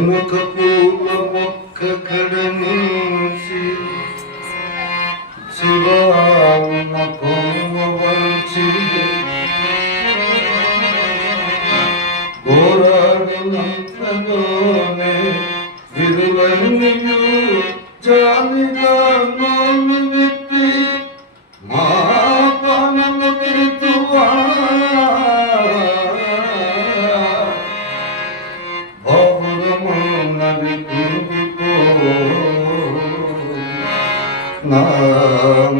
Then up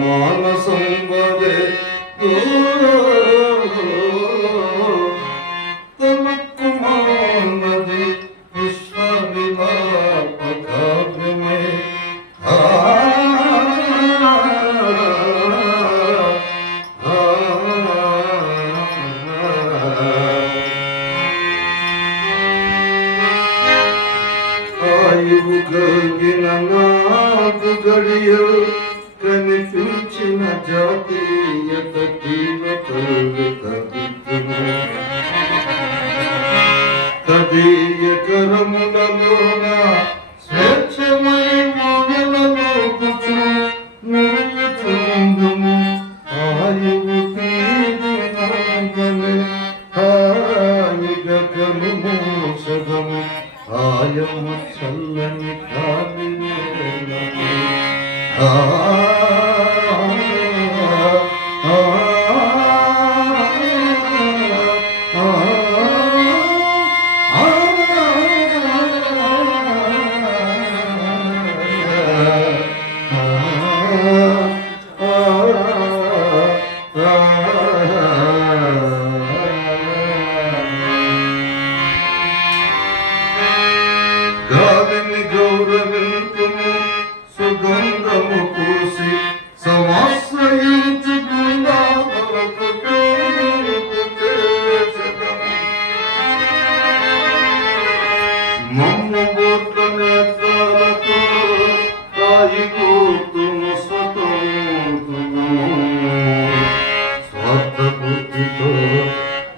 നാമസുംഭവേ ഗുരു కనిపించిన జాతీయత తదీయ కరములలో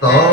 Oh.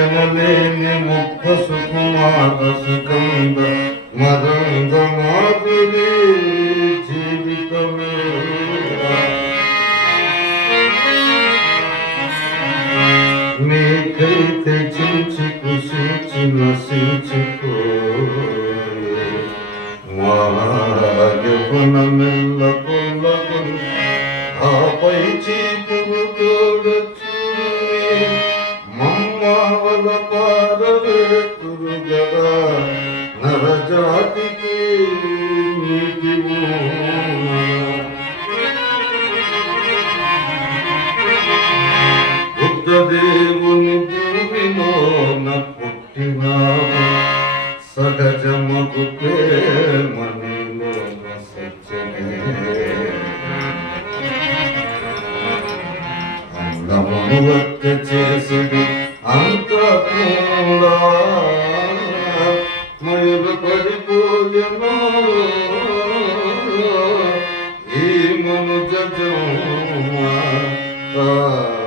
Yine beni mutlu sıkılmadı sıkıldı Madın da Mi kıyte çin çıkmış için nasıl çıkıyor Mağara ನರಜಾತ 어.